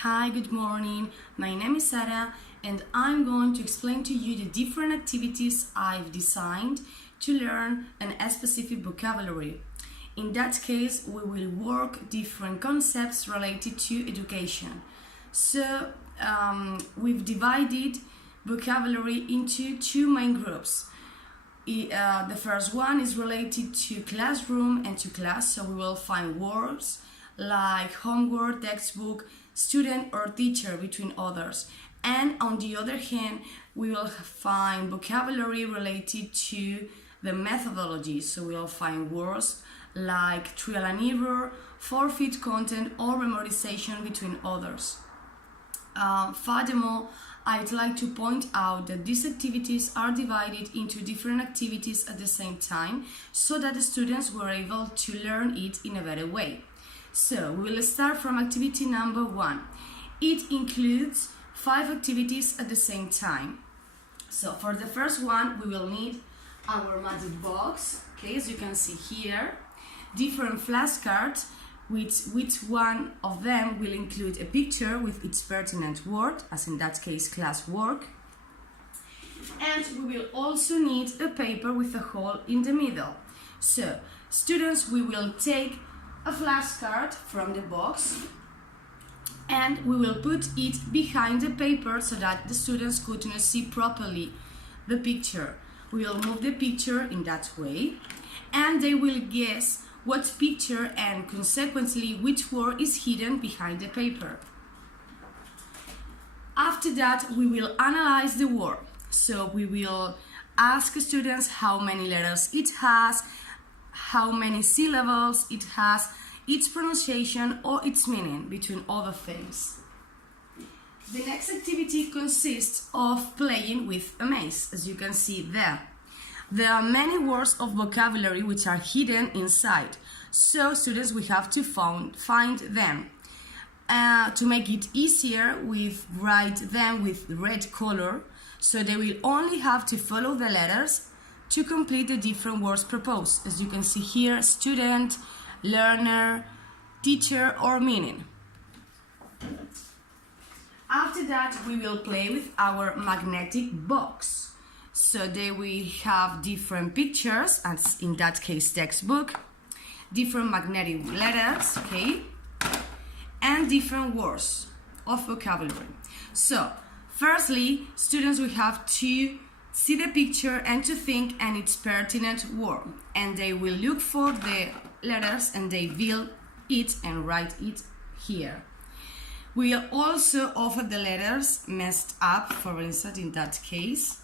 Hi, good morning. My name is Sarah and I'm going to explain to you the different activities I've designed to learn a specific vocabulary. In that case, we will work different concepts related to education. So, we've divided vocabulary into two main groups. The first one is related to classroom and to class, so we will find words like homework, textbook, student or teacher between others. And on the other hand, we will find vocabulary related to the methodology, so we will find words like trial and error, forfeit content or memorization between others. Furthermore, I'd like to point out that these activities are divided into different activities at the same time so that the students were able to learn it in a better way. So, we will start from activity number 1. It includes 5 activities at the same time. So, for the first one, we will need our magic box, okay, as you can see here, different flashcards, which one of them will include a picture with its pertinent word, as in that case classwork. And we will also need a paper with a hole in the middle. So, students, we will take a flashcard from the box and we will put it behind the paper so that the students could not see properly the picture. We will move the picture in that way and they will guess what picture and consequently which word is hidden behind the paper. After that, we will analyze the word. So we will ask students how many letters it has, how many syllables it has, its pronunciation or its meaning, between other things. The next activity consists of playing with a maze, as you can see there. There are many words of vocabulary which are hidden inside, so students will have to find them. To make it easier, we've write them with red color, so they will only have to follow the letters to complete the different words proposed. As you can see here, student, learner, teacher or meaning. After that, we will play with our magnetic box. So they will have different pictures, as in that case textbook, different magnetic letters, okay, and different words of vocabulary. So, firstly, students will have to see the picture and to think and its pertinent word, and they will look for the letters and they will it and write it here. We will also offer the letters messed up, for instance in that case.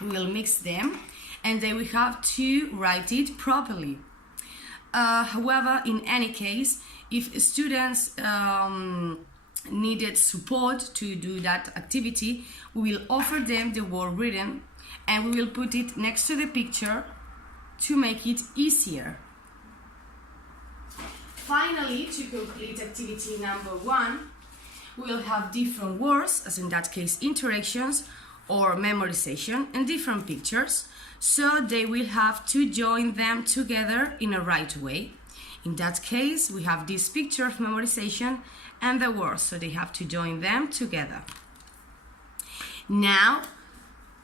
We will mix them and they will have to write it properly. However, in any case, if students needed support to do that activity, we will offer them the word written and we will put it next to the picture to make it easier. Finally, to complete activity number 1, we will have different words, as in that case interactions or memorization, and different pictures, so they will have to join them together in a right way. In that case, we have this picture of memorization and the words, so they have to join them together. Now,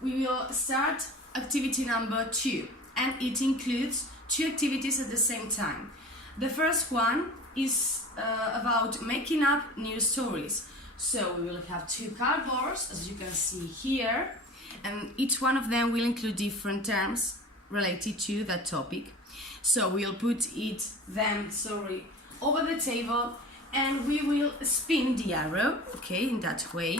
we will start activity number 2, and it includes 2 activities at the same time. The first one is about making up new stories. So we will have 2 cardboards, as you can see here, and each one of them will include different terms related to that topic. So we'll put them over the table and we will spin the arrow, okay, in that way,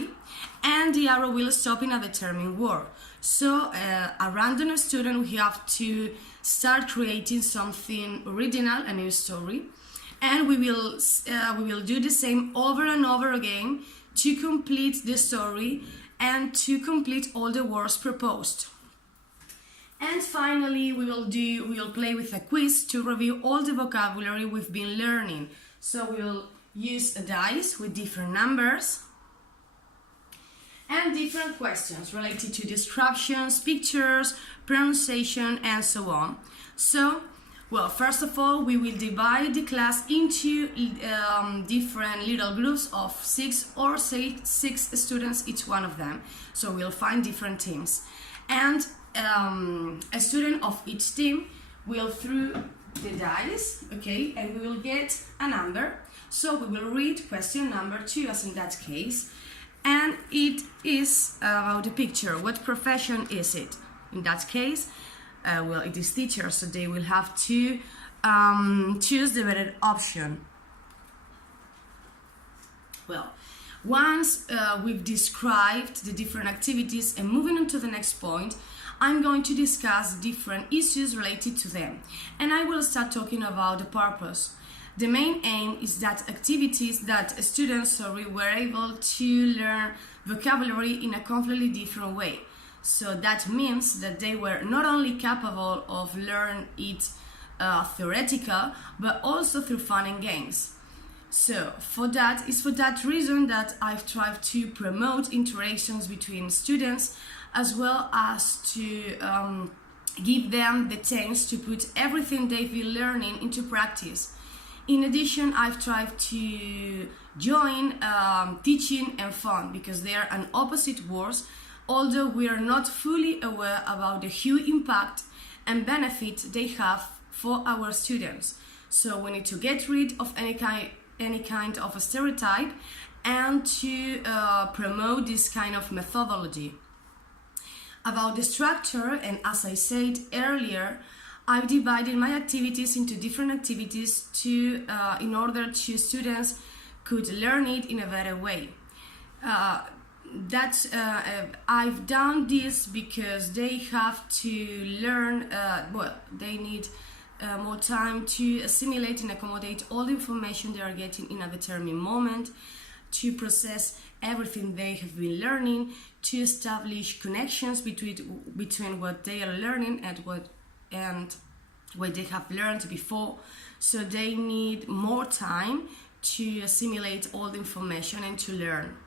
and the arrow will stop in a determined word. So a random student will have to start creating something original, a new story, and we will do the same over and over again to complete the story and to complete all the words proposed. And finally, we will play with a quiz to review all the vocabulary we've been learning. So we will use a dice with different numbers and different questions related to descriptions, pictures, pronunciation, and so on. So Well, first of all, we will divide the class into different little groups of six students, each one of them. So we'll find different teams. And a student of each team will throw the dice, okay, and we will get a number. So we will read question number 2, as in that case. And it is about the picture. What profession is it? In that case, well, it is teacher, so they will have to choose the better option. Well, once we've described the different activities and moving on to the next point, I'm going to discuss different issues related to them. And I will start talking about the purpose. The main aim is that activities that students were able to learn vocabulary in a completely different way. So that means that they were not only capable of learning it theoretical, but also through fun and games. So for that reason that I've tried to promote interactions between students, as well as to give them the chance to put everything they've been learning into practice. In addition, I've tried to join teaching and fun, because they are an opposite words, although we are not fully aware about the huge impact and benefit they have for our students. So we need to get rid of any kind of a stereotype and to promote this kind of methodology. About the structure, and as I said earlier, I've divided my activities into different activities in order to students could learn it in a better way. I've done this because they have to learn, they need more time to assimilate and accommodate all the information they are getting in a determined moment, to process everything they have been learning, to establish connections between what they are learning and what they have learned before. So they need more time to assimilate all the information and to learn.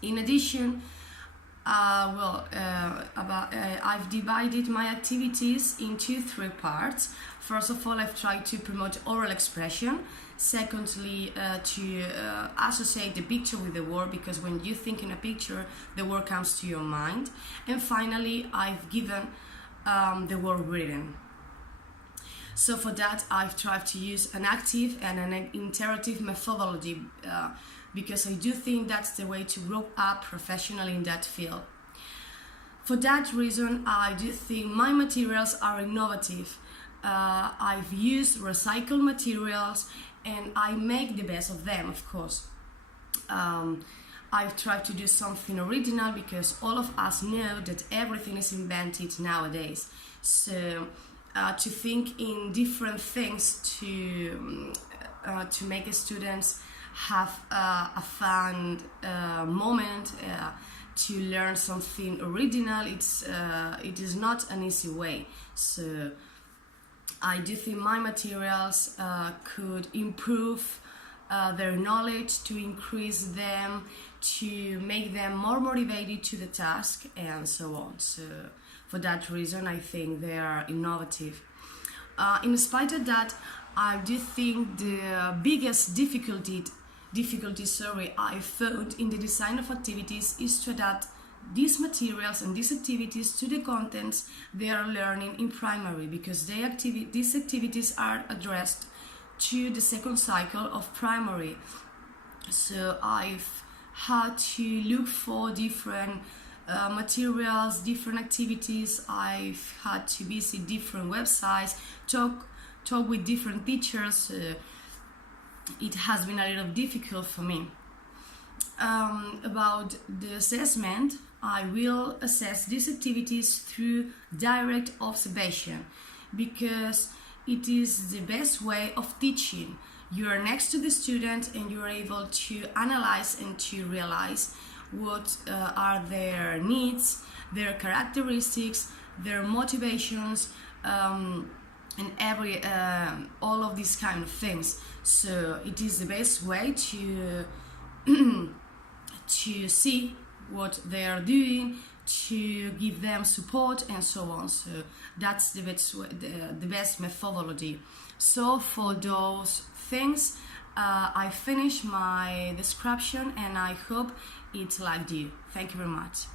In addition, I've divided my activities into 3 parts. First of all, I've tried to promote oral expression. Secondly, to associate the picture with the word, because when you think in a picture, the word comes to your mind. And finally, I've given the word reading. So for that, I've tried to use an active and an interactive methodology, because I do think that's the way to grow up professionally in that field. For that reason, I do think my materials are innovative. I've used recycled materials and I make the best of them, of course. I've tried to do something original, because all of us know that everything is invented nowadays. So to think in different things to make students have a fun moment, to learn something original, it is not an easy way. So I do think my materials could improve their knowledge, to increase them, to make them more motivated to the task, and so on. So for that reason, I think they are innovative. In spite of that, I do think the biggest difficulty I found in the design of activities is to adapt these materials and these activities to the contents they are learning in primary, because these activities are addressed to the second cycle of primary. So I've had to look for different materials, different activities. I've had to visit different websites, talk with different teachers. It has been a little difficult for me. About the assessment, I will assess these activities through direct observation, because it is the best way of teaching. You are next to the student and you are able to analyze and to realize what are their needs, their characteristics, their motivations, and all of these kind of things. So it is the best way to see what they are doing, to give them support and so on. So that's the best methodology. So for those things, I finish my description and I hope it liked you. Thank you very much.